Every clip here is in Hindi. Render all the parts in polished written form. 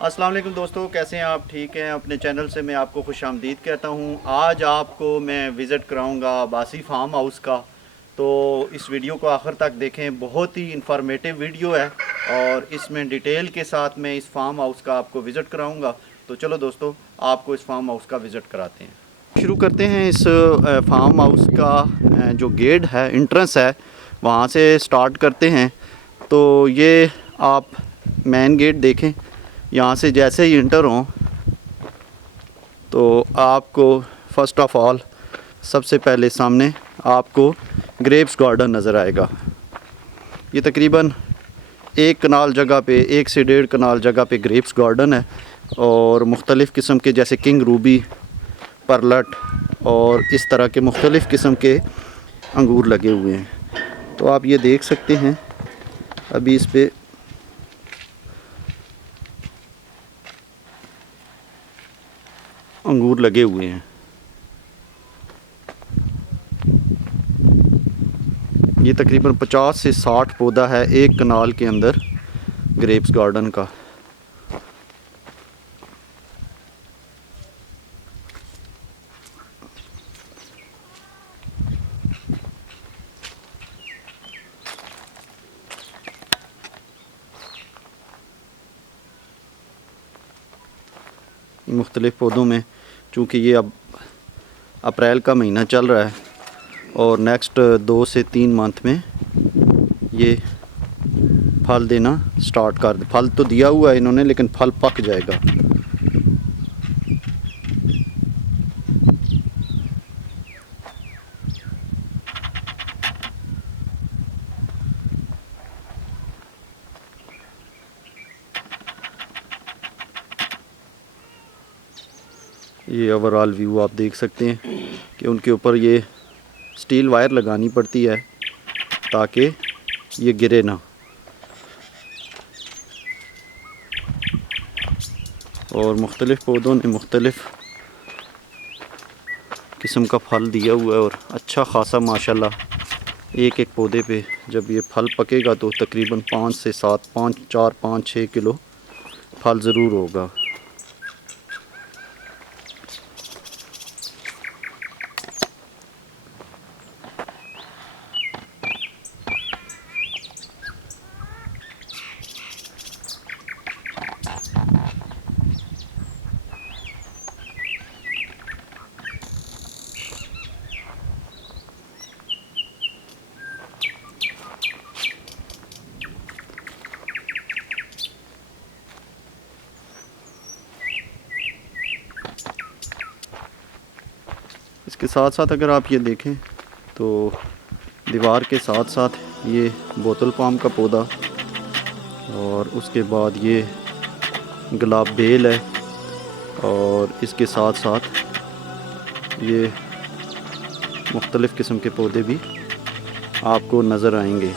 अस्सलाम वालेकुम दोस्तों, कैसे हैं आप? ठीक हैं? अपने चैनल से मैं आपको खुशामदीद कहता हूं। आज आपको मैं विज़िट कराऊंगा बासी फार्म हाउस का। तो इस वीडियो को आखिर तक देखें, बहुत ही इंफॉर्मेटिव वीडियो है और इसमें डिटेल के साथ मैं इस फार्म हाउस का आपको विज़िट कराऊंगा। तो चलो दोस्तों, आपको इस फार्म हाउस का विज़िट कराते हैं। शुरू करते हैं इस फार्म हाउस का। जो गेट है, एंट्रेंस है, वहाँ से स्टार्ट करते हैं। तो ये आप मेन गेट देखें, यहाँ से जैसे ही इंटर हों तो आपको फ़र्स्ट ऑफ़ ऑल सबसे पहले सामने आपको ग्रेप्स गार्डन नज़र आएगा। ये तकरीबन 1 कनाल जगह पे, 1 से 1.5 कनाल जगह पे ग्रेप्स गार्डन है और मुख्तलिफ़ किस्म के जैसे किंग रूबी, परलट और इस तरह के मुख्तलिफ़ किस्म के अंगूर लगे हुए हैं। तो आप ये देख सकते हैं, अभी इस पे अंगूर लगे हुए हैं। ये तकरीबन 50 से 60 पौधा है 1 कनाल के अंदर ग्रेप्स गार्डन का। मुख्तलिफ़ पौधों में, चूँकि ये अब अप्रैल का महीना चल रहा है और नेक्स्ट 2 से 3 मंथ में ये फल देना स्टार्ट कर दे। फल तो दिया हुआ है इन्होंने, लेकिन फल पक जाएगा। ये ओवरऑल व्यू आप देख सकते हैं कि उनके ऊपर ये स्टील वायर लगानी पड़ती है ताकि ये गिरे ना। और मुख्तलिफ़ पौधों ने मुख्तलिफ़ किस्म का फल दिया हुआ है और अच्छा ख़ासा माशाल्लाह एक एक पौधे पे जब ये फल पकेगा तो तकरीबन 5 से 7, 5, 4, 5, 6 किलो फल ज़रूर होगा। इसके साथ साथ अगर आप ये देखें तो दीवार के साथ साथ ये बोतल पाम का पौधा और उसके बाद ये गुलाब बेल है और इसके साथ साथ ये मुख्तलिफ़ किस्म के पौधे भी आपको नज़र आएंगे।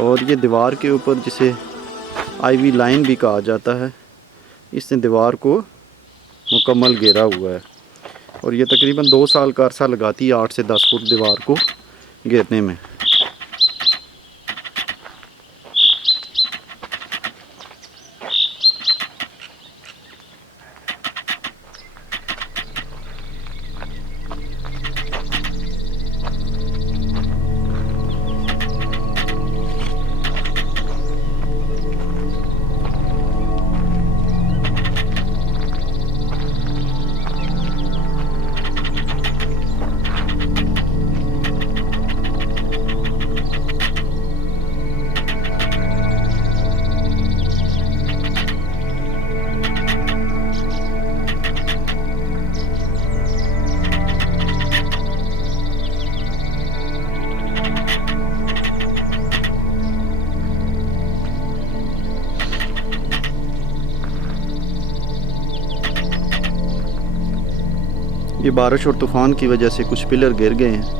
और ये दीवार के ऊपर जिसे आईवी लाइन भी कहा जाता है, इसने दीवार को मुकम्मल घेरा हुआ है और ये तकरीबन 2 साल का अरसा लगाती है 8 से 10 फुट दीवार को घेरने में। ये बारिश और तूफ़ान की वजह से कुछ पिलर गिर गए हैं।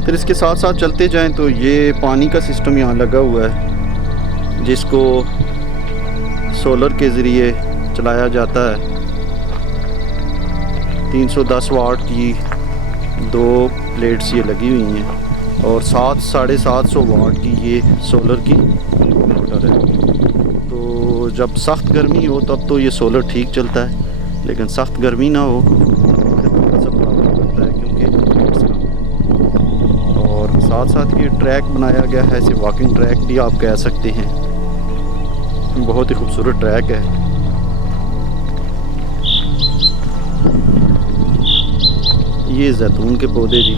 फिर इसके साथ साथ चलते जाएं तो ये पानी का सिस्टम यहाँ लगा हुआ है जिसको सोलर के ज़रिए चलाया जाता है। 310 वाट की 2 प्लेट्स ये लगी हुई हैं और 700-750 वाट की ये सोलर की मोटर है। तो जब सख्त गर्मी हो तब तो ये सोलर ठीक चलता है, लेकिन सख्त गर्मी ना हो फिर थोड़ा सा प्रॉब्लम करता है क्योंकि और साथ साथ ये ट्रैक बनाया गया है, इसे वॉकिंग ट्रैक भी आप कह सकते हैं। बहुत ही खूबसूरत ट्रैक है। ये जैतून के पौधे जी,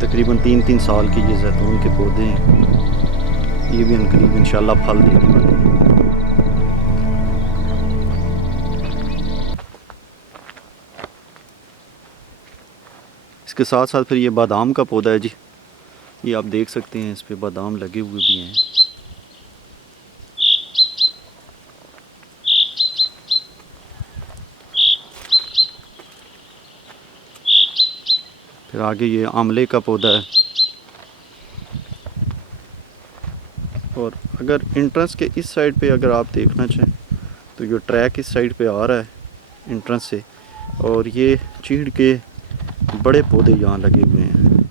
तकरीबन 3-3 साल के ये जैतून के पौधे हैं। ये भी अनकरीब इंशाल्लाह फल देने वाले हैं। इसके साथ साथ फिर ये बादाम का पौधा है जी, ये आप देख सकते हैं, इस पे बादाम लगे हुए भी हैं। फिर आगे ये आंवले का पौधा है। और अगर एंट्रेंस के इस साइड पे अगर आप देखना चाहें तो ये ट्रैक इस साइड पे आ रहा है एंट्रेंस से, और ये चीड़ के बड़े पौधे यहाँ लगे हुए हैं।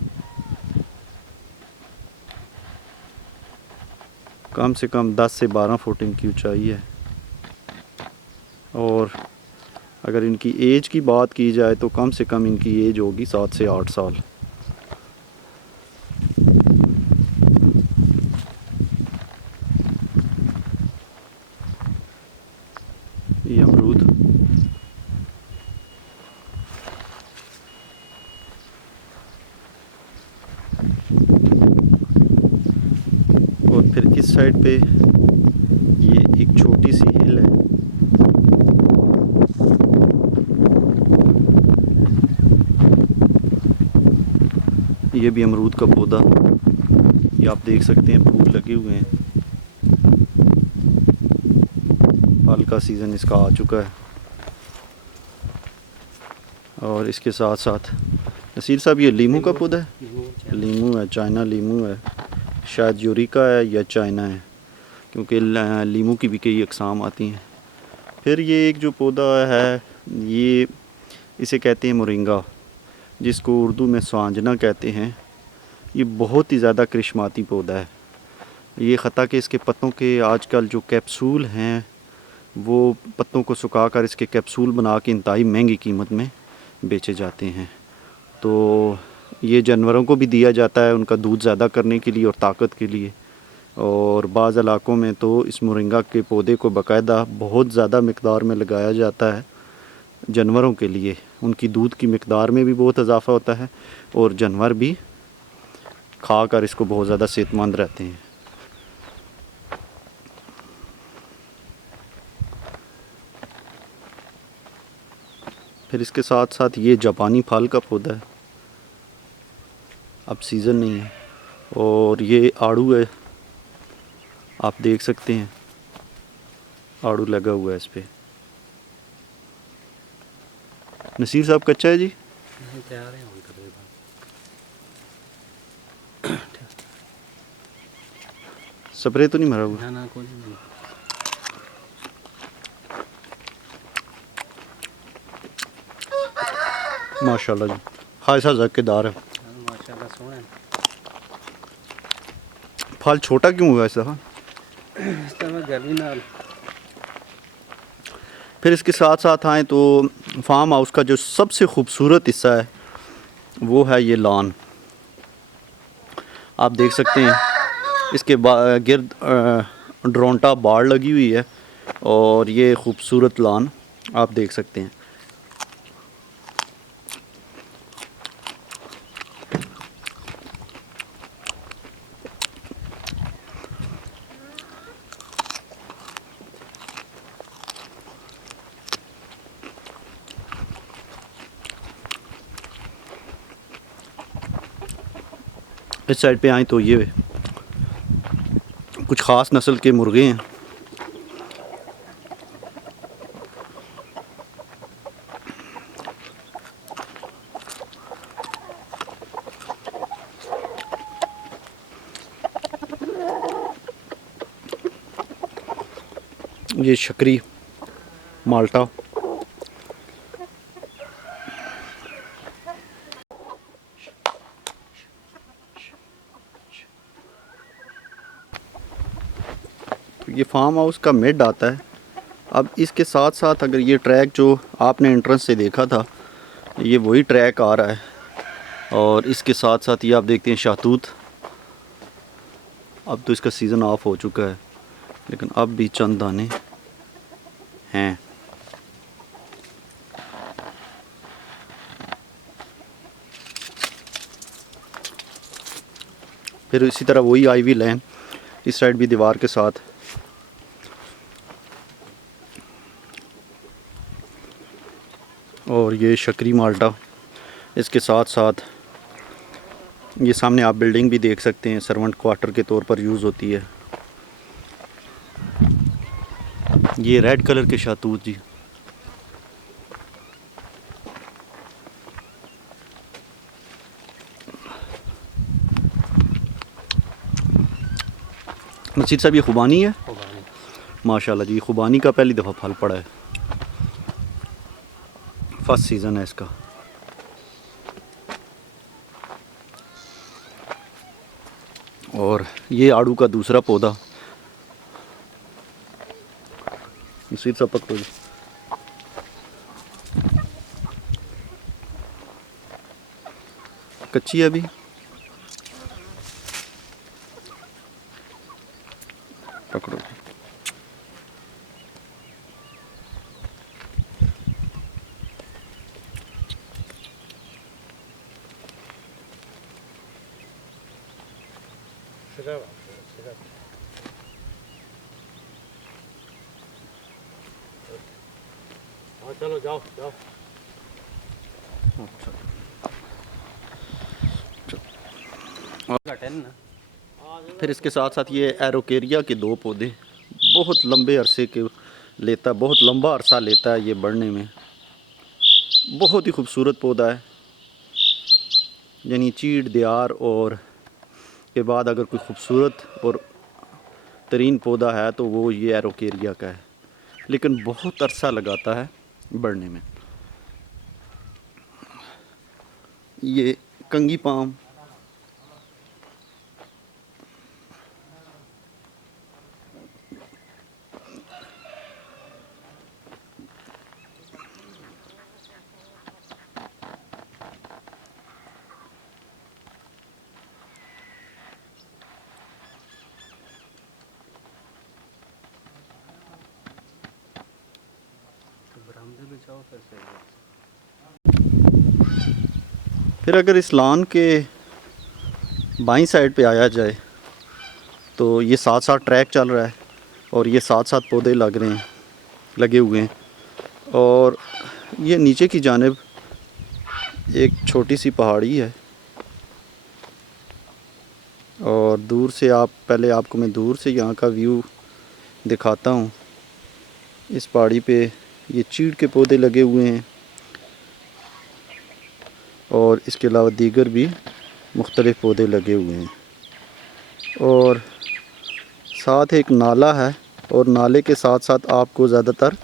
कम से कम 10 से 12 फुट इनकी ऊंचाई है। और अगर इनकी एज की बात की जाए तो कम से कम इनकी एज होगी 7 से 8 साल। ये अमरूद, और फिर इस साइड पे ये एक छोटी सी हिल है। ये भी अमरूद का पौधा, ये आप देख सकते हैं, फूल लगे हुए हैं। फल का सीज़न इसका आ चुका है। और इसके साथ साथ नसीर साहब ये लीमू का पौधा है, लीमू है, चाइना लीमू है, शायद यूरिका है या चाइना है, क्योंकि लीमू की भी कई अक़साम आती हैं। फिर ये एक जो पौधा है ये इसे कहते हैं मोरिंगा, जिसको उर्दू में स्वांजना कहते हैं। ये बहुत ही ज़्यादा करिश्माती पौधा है। ये ख़त्ता कि इसके पत्तों के आजकल जो कैप्सूल हैं वो पत्तों को सुखाकर इसके कैप्सूल बना के इंतहाई महंगी कीमत में बेचे जाते हैं। तो ये जानवरों को भी दिया जाता है उनका दूध ज़्यादा करने के लिए और ताकत के लिए। और बाज़ इलाक़ों में तो इस मोरिंगा के पौधे को बाकायदा बहुत ज़्यादा मिक़दार में लगाया जाता है जानवरों के लिए। उनकी दूध की मिक़दार में भी बहुत इजाफ़ा होता है और जानवर भी खाकर इसको बहुत ज़्यादा सेहतमंद रहते हैं। फिर इसके साथ साथ ये जापानी फल का पौधा है, अब सीज़न नहीं है। और ये आड़ू है, आप देख सकते हैं आड़ू लगा हुआ है इस पे। नसीर साहब कच्चा है जी, स्प्रे तो नहीं मारा हुआ? ना कोई नहीं। माशाल्लाह जी, खासा ज़ायकेदार है। माशाल्लाह सोहना है। फल छोटा क्यों हुआ ऐसा? इस तरह गर्मी ना। फिर इसके साथ साथ आएँ तो फार्म हाउस का जो सबसे खूबसूरत हिस्सा है वो है ये लॉन। आप देख सकते हैं इसके गिर्द ड्रोंटा बाड़ लगी हुई है और ये खूबसूरत लॉन आप देख सकते हैं। इस साइड पे आए तो ये कुछ ख़ास नस्ल के मुर्गे हैं। ये शकरी माल्टा, ये फार्म हाउस का मिड आता है। अब इसके साथ साथ अगर ये ट्रैक जो आपने एंट्रेंस से देखा था, ये वही ट्रैक आ रहा है। और इसके साथ साथ ये आप देखते हैं शहतूत। अब तो इसका सीज़न ऑफ हो चुका है, लेकिन अब भी चंद दाने हैं। फिर इसी तरह वही आईवी लाइन इस साइड भी दीवार के साथ। और ये शकरी माल्टा, इसके साथ साथ ये सामने आप बिल्डिंग भी देख सकते हैं, सर्वेंट क्वार्टर के तौर पर यूज़ होती है। ये रेड कलर के शहतूत जी। मसीद साहब ये खुबानी है? खुबानी। माशाल्लाह जी, खुबानी का पहली दफ़ा फल पड़ा है। फर्स्ट सीज़न है इसका। और ये आड़ू का दूसरा पौधा। इसी सब पकड़ो जी। कच्ची है अभी, पकड़ो। हाँ चलो जाओ जाओ। फिर इसके साथ साथ ये एरोकेरिया के दो पौधे, बहुत लंबे अरसे के लेता, बहुत लंबा अरसा लेता है ये बढ़ने में। बहुत ही खूबसूरत पौधा है, यानी चीड़ दियार और के बाद अगर कोई खूबसूरत और तरीन पौधा है तो वो ये एरोकेरिया का है, लेकिन बहुत अरसा लगाता है बढ़ने में। ये कंगी पाम, फिर अगर इस लॉन के बाईं साइड पे आया जाए तो ये साथ साथ ट्रैक चल रहा है और ये साथ साथ पौधे लगे हुए हैं। और ये नीचे की जानिब एक छोटी सी पहाड़ी है। और दूर से पहले आपको मैं दूर से यहाँ का व्यू दिखाता हूँ। इस पहाड़ी पे ये चीड़ के पौधे लगे हुए हैं और इसके अलावा दीगर भी मुख्तलिफ़ पौधे लगे हुए हैं। और साथ एक नाला है और नाले के साथ साथ आपको ज़्यादातर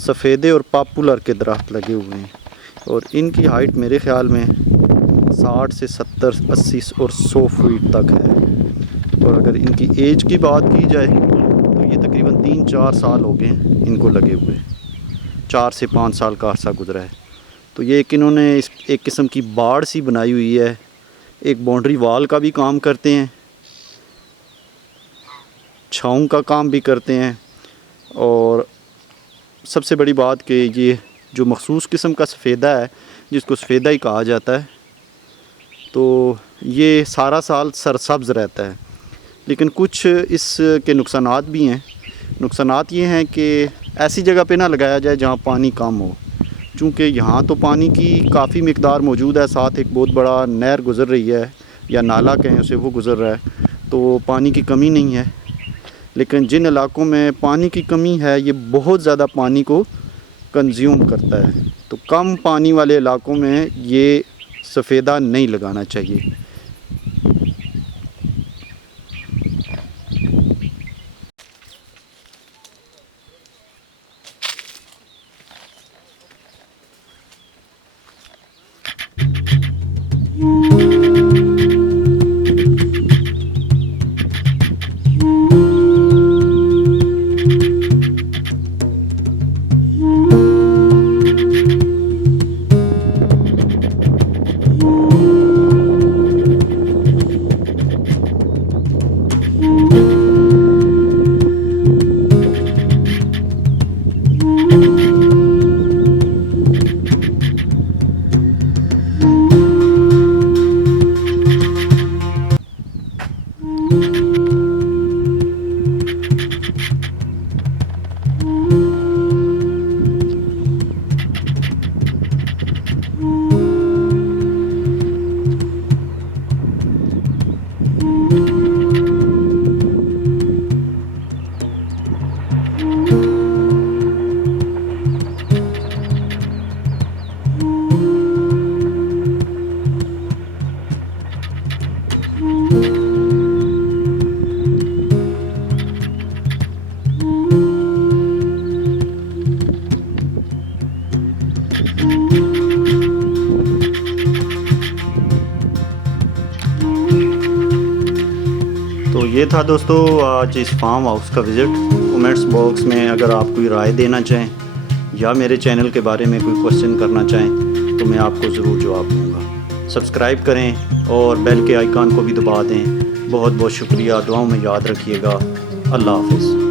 सफ़ेदे और पॉपुलर के दरख्त लगे हुए हैं। और इनकी हाइट मेरे ख़्याल में 60 से 70, 80 और 100 फीट तक है। और अगर इनकी एज की बात की जाए तो ये तकरीबन 3-4 साल हो गए हैं इनको लगे हुए, 4 से 5 साल का अर्सा गुजरा है। तो ये इन्होंने एक किस्म की बाड़ सी बनाई हुई है, एक बाउंड्री वाल का भी काम करते हैं, छाँव का काम भी करते हैं। और सबसे बड़ी बात कि ये जो मखसूस किस्म का सफ़ेदा है, जिसको सफ़ेदा ही कहा जाता है, तो ये सारा साल सरसब्ज़ रहता है। लेकिन कुछ इसके नुकसानात भी हैं। नुकसानात ये हैं कि ऐसी जगह पे ना लगाया जाए जहाँ पानी कम हो, चूँकि यहाँ तो पानी की काफ़ी मिकदार मौजूद है। साथ एक बहुत बड़ा नहर गुज़र रही है या नाला कहें उसे, वो गुज़र रहा है, तो पानी की कमी नहीं है। लेकिन जिन इलाकों में पानी की कमी है ये बहुत ज़्यादा पानी को कंज्यूम करता है, तो कम पानी वाले इलाकों में ये सफ़ेदा नहीं लगाना चाहिए। तो ये था दोस्तों आज इस फार्म हाउस का विज़िट। कमेंट्स बॉक्स में अगर आप कोई राय देना चाहें या मेरे चैनल के बारे में कोई क्वेश्चन करना चाहें तो मैं आपको ज़रूर जवाब दूँगा। सब्सक्राइब करें और बेल के आइकन को भी दबा दें। बहुत बहुत शुक्रिया, दुआओं में याद रखिएगा। अल्लाह हाफ़िज़।